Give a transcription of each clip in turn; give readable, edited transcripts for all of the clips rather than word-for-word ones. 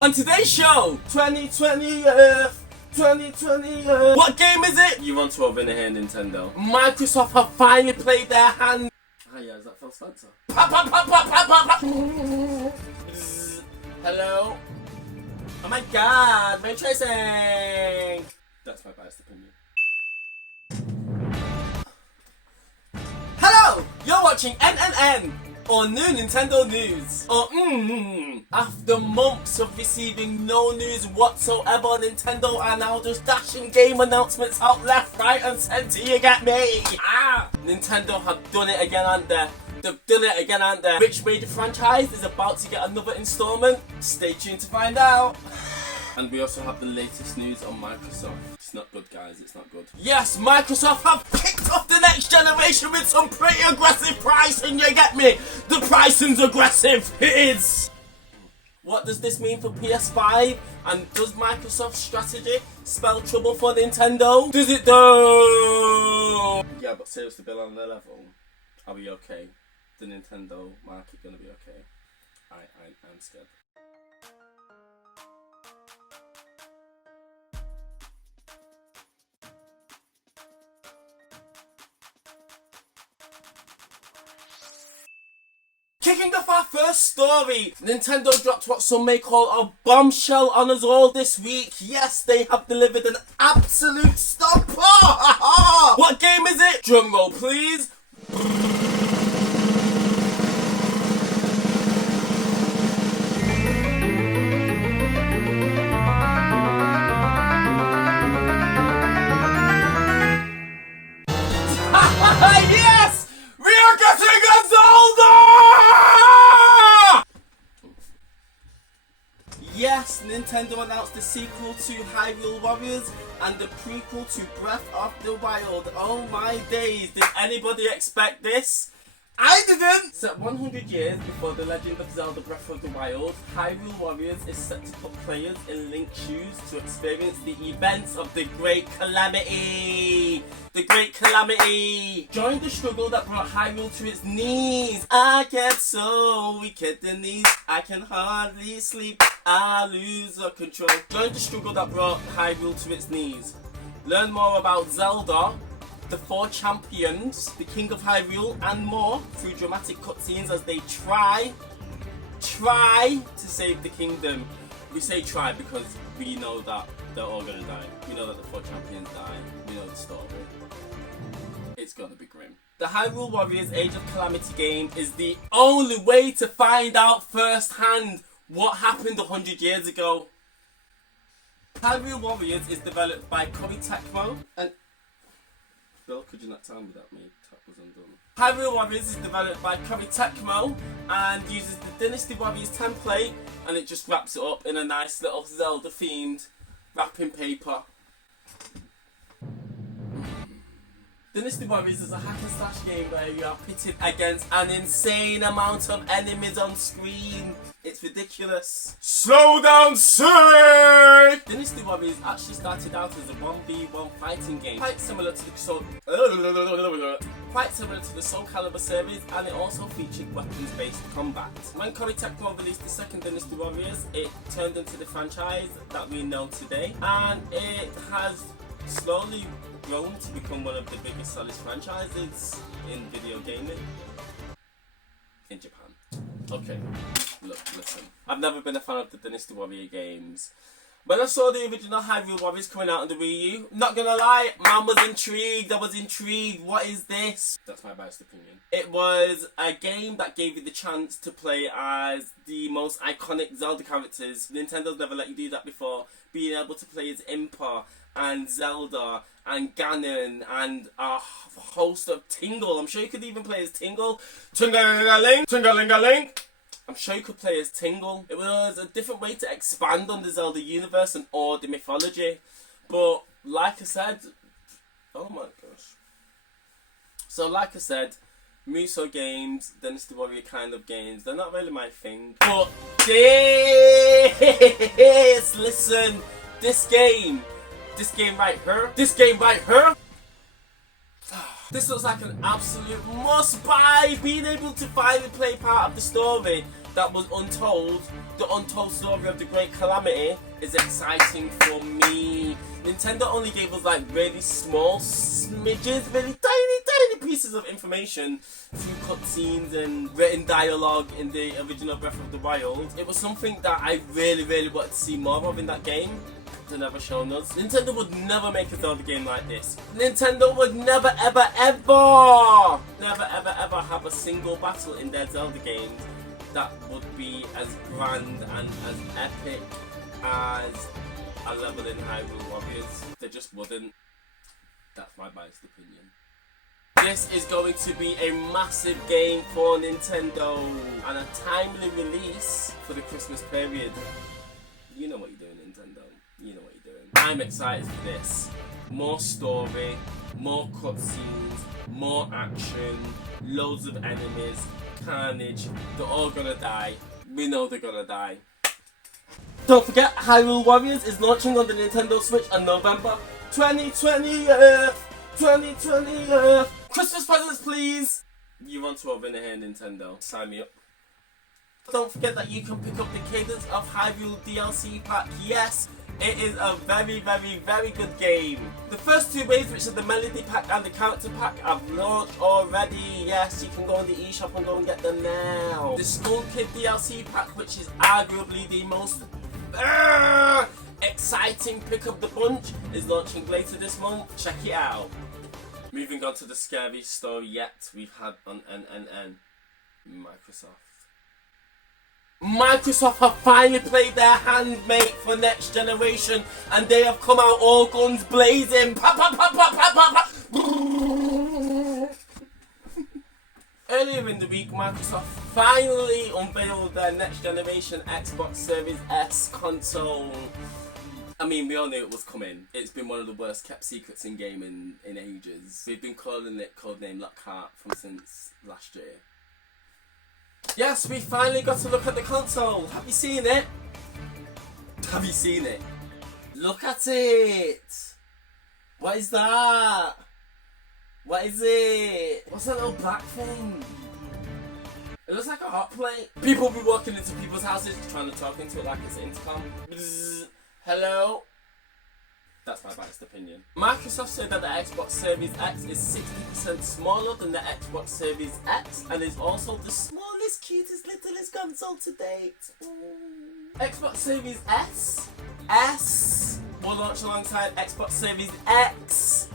On today's show, 2020, what game is it? You want to open here, Nintendo. Microsoft have finally played their hand. Ah yeah, is that Phil Spencer? Hello? Oh my god, ray tracing! That's my biased opinion. Hello! You're watching NNN! Or New Nintendo News. Or after months of receiving no news whatsoever, Nintendo are now just dashing game announcements out left, right and centre, you get me? Nintendo have done it again, aren't they? They've done it again, aren't they? Which major franchise is about to get another installment? Stay tuned to find out. And we also have the latest news on Microsoft. It's not good, guys, it's not good. Yes, Microsoft have kicked off the next generation with some pretty aggressive pricing, you get me? The pricing's aggressive, it is! What does this mean for PS5? And does Microsoft's strategy spell trouble for Nintendo? Does it though? Yeah, but seriously, Bill, on their level, are we okay? The Nintendo market gonna be okay? I'm scared. Kicking off our first story, Nintendo dropped what some may call a bombshell on us all this week. Yes, they have delivered an absolute stomper! What game is it? Drumroll, please. Yes! We are getting a Zelda! Yes, Nintendo announced the sequel to Hyrule Warriors and the prequel to Breath of the Wild. Oh my days, did anybody expect this? I didn't! Set 100 years before The Legend of Zelda Breath of the Wild, Hyrule Warriors is set to put players in Link's shoes to experience the events of the Great Calamity! The Great Calamity! Join the struggle that brought Hyrule to its knees. I get so weak at the knees, I can hardly sleep, I lose the control. Join the struggle that brought Hyrule to its knees. Learn more about Zelda, the 4 champions, the King of Hyrule, and more through dramatic cutscenes as they try to save the kingdom. We say try because we know that they're all gonna die. We know that the 4 champions die. We know the story. It's gonna be grim. The Hyrule Warriors Age of Calamity game is the only way to find out firsthand what happened 100 years ago. Hyrule Warriors is developed by Koei Tecmo and Bill, could you not tell me that my tap was undone? Hyrule Warriors is developed by Koei Tecmo and uses the Dynasty Warriors template, and it just wraps it up in a nice little Zelda themed wrapping paper. Dynasty Warriors is a hack and slash game where you are pitted against an insane amount of enemies on screen. It's ridiculous. Slow down, sir! Dynasty Warriors actually started out as a 1v1 fighting game, quite similar to the Soul Calibur series, and it also featured weapons-based combat. When Koei Tecmo released the second Dynasty Warriors, it turned into the franchise that we know today, and it has slowly grown to become one of the biggest selling franchises in video gaming in Japan. Okay, look, listen. I've never been a fan of the Dynasty Warrior games. When I saw the original Hyrule Warriors coming out on the Wii U, not gonna lie, man was intrigued. I was intrigued. What is this? That's my biased opinion. It was a game that gave you the chance to play as the most iconic Zelda characters. Nintendo's never let you do that before. Being able to play as Impa and Zelda and Ganon and a host of Tingle. I'm sure you could even play as Tingle. Tingle-a-ling, Tingle-a-ling. I'm sure you could play as Tingle. It was a different way to expand on the Zelda universe and all the mythology. But like I said, oh my gosh. So like I said, Muso games, Dynasty Warrior kind of games, they're not really my thing. But this, listen, this game right here, this looks like an absolute must buy. Being able to finally play part of the story that was untold, the untold story of the great Calamity, is exciting for me. Nintendo only gave us like really small smidges, really tiny pieces of information through cutscenes and written dialogue in the original Breath of the Wild. It was something that I really wanted to see more of in that game. They've never shown us. Nintendo would never make a Zelda game like this. Nintendo would never ever have a single battle in their Zelda games that would be as grand and as epic as a level in Hyrule Warriors. They just wouldn't. That's my biased opinion. This is going to be a massive game for Nintendo and a timely release for the Christmas period. You know what you're doing, Nintendo. You know what you're doing. I'm excited for this. More story, more cutscenes, more action, loads of enemies, carnage. They're all gonna die. We know they're gonna die. Don't forget, Hyrule Warriors is launching on the Nintendo Switch on November 2020th. Christmas presents, please. You want to open it here, Nintendo? Sign me up. Don't forget that you can pick up the Cadence of Hyrule DLC pack. Yes, it is a very good game. The first two waves, which are the Melody pack and the Character pack, have launched already. Yes, you can go on the eShop and go and get them now. The Skull Kid DLC pack, which is arguably the most exciting pick of the bunch, is launching later this month. Check it out. Moving on to the scariest story yet we've had on Microsoft. Microsoft have finally played their hand, mate, for next generation, and they have come out all guns blazing. Earlier in the week, Microsoft finally unveiled their next generation Xbox Series S console. I mean, we all knew it was coming. It's been one of the worst kept secrets in gaming in ages. We've been calling it codename Lockhart since last year. Yes, we finally got to look at the console. Have you seen it? Have you seen it? Look at it! What is that? What is it? What's that little black thing? It looks like a hot plate. People be walking into people's houses trying to talk into it like it's an intercom. Bzz. Hello? That's my biased opinion. Microsoft said that the Xbox Series X is 60% smaller than the Xbox Series X and is also the smallest, cutest, littlest console to date. Xbox Series S will launch alongside Xbox Series X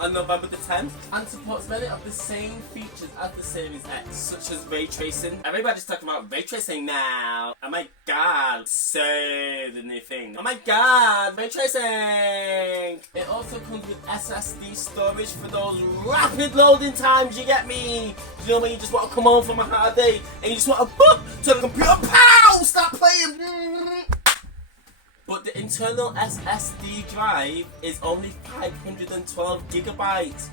on November the 10th and supports many of the same features as the Series X, such as ray tracing. Everybody's talking about ray tracing now. Oh my god, so the new thing. Oh my god, ray tracing! It also comes with SSD storage for those rapid loading times, you get me? You know when you just want to come home from a hard day and you just want to boop to the computer, pow, start playing. But the internal SSD drive is only 512 gigabytes.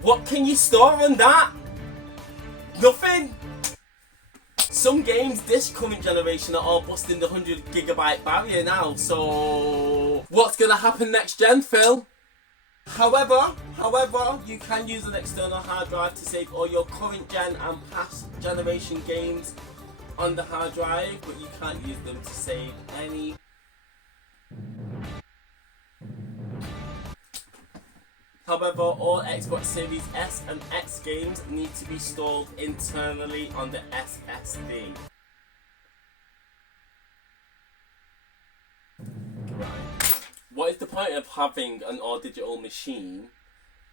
What can you store on that? Nothing. Some games this current generation are all busting the 100 gigabyte barrier now. So what's gonna happen next gen, Phil? However, you can use an external hard drive to save all your current gen and past generation games on the hard drive, but you can't use them to save any. However, all Xbox Series S and X games need to be stored internally on the SSD. Right. What is the point of having an all-digital machine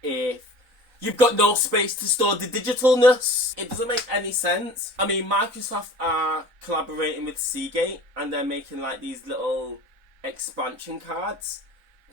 if you've got no space to store the digitalness? It doesn't make any sense. I mean, Microsoft are collaborating with Seagate and they're making like these little expansion cards.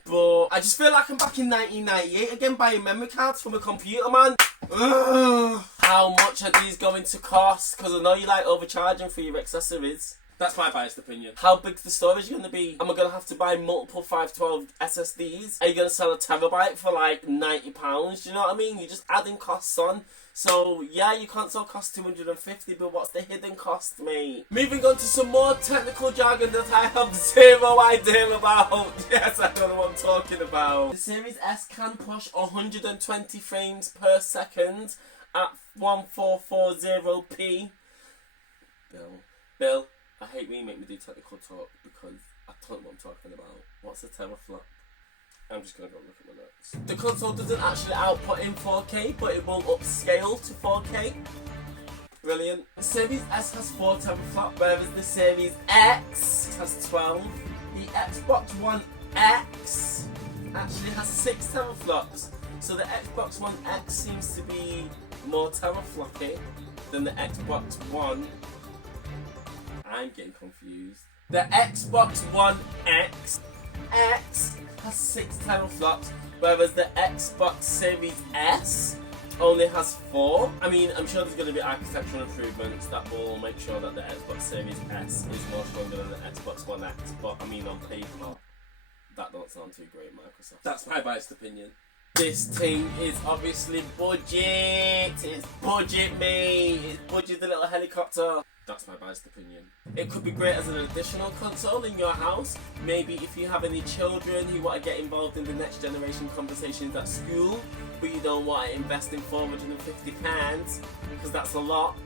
But I just feel like I'm back in 1998 again buying memory cards from a computer, man. Ugh. How much are these going to cost? Because I know you like overcharging for your accessories. That's my biased opinion. How big's the storage going to be? Am I going to have to buy multiple 512 SSDs? Are you going to sell a terabyte for like £90? Do you know what I mean? You're just adding costs on. So yeah, your console costs $250, but what's the hidden cost, mate? Moving on to some more technical jargon that I have zero idea about. Yes, I don't know what I'm talking about. The Series S can push 120 frames per second at 1440p. Bill, I hate when you make me do technical talk because I don't know what I'm talking about. What's a teraflop? I'm just gonna go look at my notes. The console doesn't actually output in 4K, but it will upscale to 4K. Brilliant. The Series S has 4 teraflops, whereas the Series X has 12. The Xbox One X actually has 6 teraflops. So the Xbox One X seems to be more terafloppy than the Xbox One. I'm getting confused. The Xbox One X has 6 teraflops, whereas the Xbox Series S only has 4. I mean, I'm sure there's going to be architectural improvements that will make sure that the Xbox Series S is more stronger than the Xbox One X, but I mean, on paper, that don't sound too great, Microsoft. That's my biased opinion. This thing is obviously budget. It's budget, mate. It's budget the little helicopter. That's my biased opinion. It could be great as an additional console in your house. Maybe if you have any children who want to get involved in the next generation conversations at school, but you don't want to invest in £450, because that's a lot.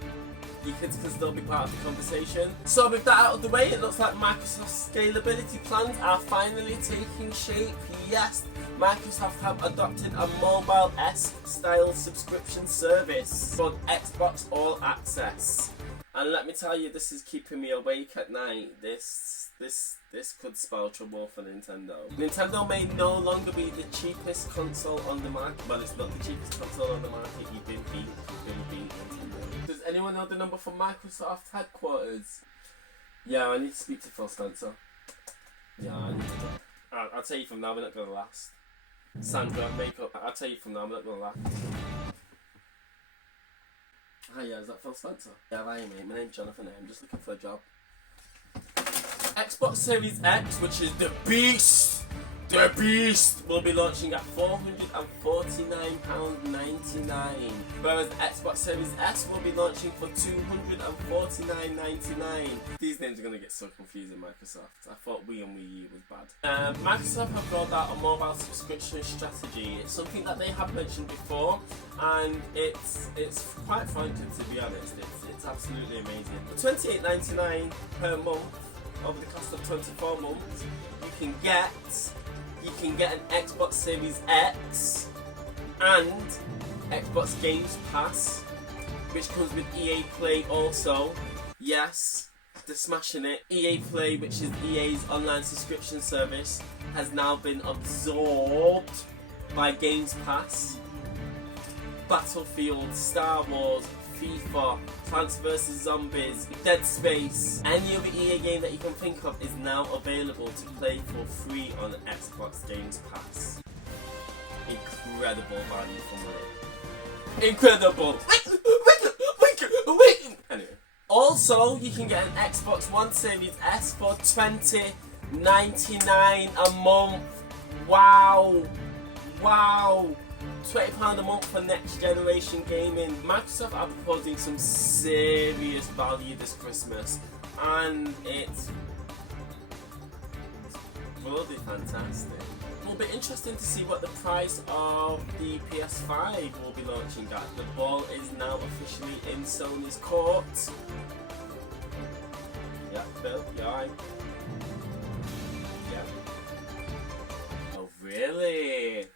Your kids can still be part of the conversation. So with that out of the way, it looks like Microsoft's scalability plans are finally taking shape. Yes, Microsoft have adopted a mobile-esque style subscription service called Xbox All Access. And let me tell you, this is keeping me awake at night. This could spell trouble for Nintendo. Nintendo may no longer be the cheapest console on the market. Well, it's not the cheapest console on the market. You've been beat. Nintendo. Does anyone know the number for Microsoft headquarters? Yeah, I need to speak to Phil Spencer. Yeah, I need to. I'll tell you from now, we're not gonna last. Sandra, makeup. I'll tell you from now, we're not gonna last. Hi, yeah, is that Phil Spencer? Yeah, hi mate, my name's Jonathan. I'm just looking for a job. Xbox Series X, which is the beast, will be launching at £449.99, whereas the Xbox Series S will be launching for £249.99. These names are going to get so confusing, Microsoft. I thought Wii and Wii U was bad. Microsoft have rolled out a mobile subscription strategy. It's something that they have mentioned before, and it's quite fun to be honest. It's absolutely amazing. For $28.99 per month, over the cost of 24 months, you can get an Xbox Series X and Xbox Games Pass, which comes with EA Play also. Yes, they're smashing it. EA Play, which is EA's online subscription service, has now been absorbed by Games Pass. Battlefield, Star Wars, FIFA, Plants vs Zombies, Dead Space, any other EA game that you can think of is now available to play for free on Xbox Games Pass. Incredible value for money. Incredible! Anyway. Also, you can get an Xbox One Series S for $20.99 a month. Wow! £20 a month for next generation gaming. Microsoft are proposing some serious value this Christmas, and it's bloody fantastic. It will be interesting to see what the price of the PS5 will be launching at. The ball is now officially in Sony's court. Yeah, Bill, you alright? Yeah. Oh, really?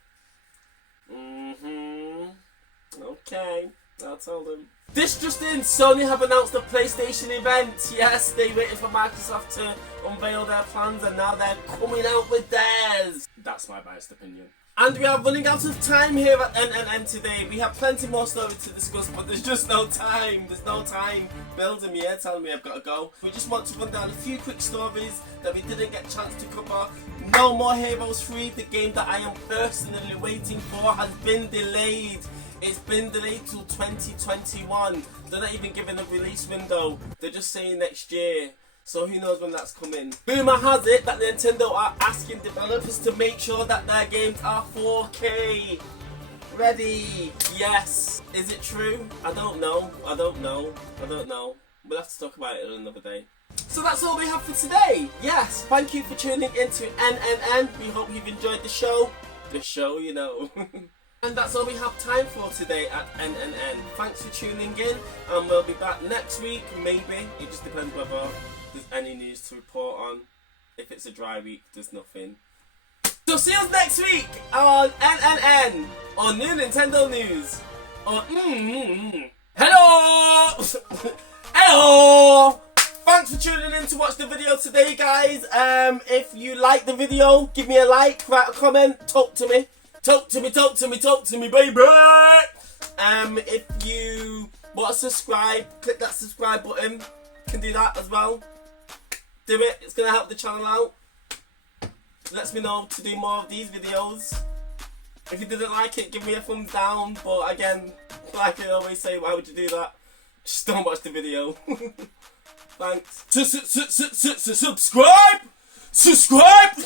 Okay, I told him. This just in, Sony have announced a PlayStation event. Yes, they waited for Microsoft to unveil their plans and now they're coming out with theirs. That's my biased opinion. And we are running out of time here at NNN today. We have plenty more stories to discuss, but there's just no time. There's no time. Bill's in my ear telling me I've got to go. We just want to run down a few quick stories that we didn't get a chance to cover. No More Heroes 3, the game that I am personally waiting for, has been delayed. It's been delayed till 2021. They're not even giving a release window. They're just saying next year. So who knows when that's coming. Rumour has it that Nintendo are asking developers to make sure that their games are 4K ready. Yes. Is it true? I don't know. We'll have to talk about it another day. So that's all we have for today. Yes, thank you for tuning into NNN. We hope you've enjoyed the show. The show, you know. And that's all we have time for today at NNN. Thanks for tuning in, and we'll be back next week, maybe. It just depends whether there's any news to report on. If it's a dry week, there's nothing. So see us next week on NNN, on New Nintendo News. On Hello! Hello! Thanks for tuning in to watch the video today, guys. If you like the video, give me a like, write a comment, talk to me. Talk to me, baby! If you want to subscribe, click that subscribe button. You can do that as well. Do it, it's going to help the channel out. Lets me know to do more of these videos. If you didn't like it, give me a thumbs down. But again, like I always say, why would you do that? Just don't watch the video. Thanks. Subscribe! Subscribe!